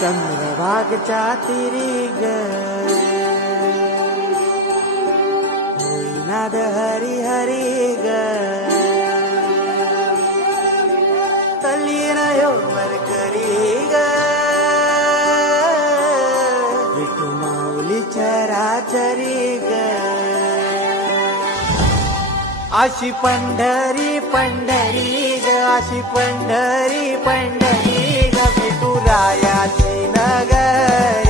चंद्रभागच्या तिरी ग होईनाद हरी हरी ग तल्लीन यो मरकरी ग विठू माऊली चराचरी ग अशी पंढरी पंढरी ग अशी पंढरी पंढरी ग विठुरायाची नगरी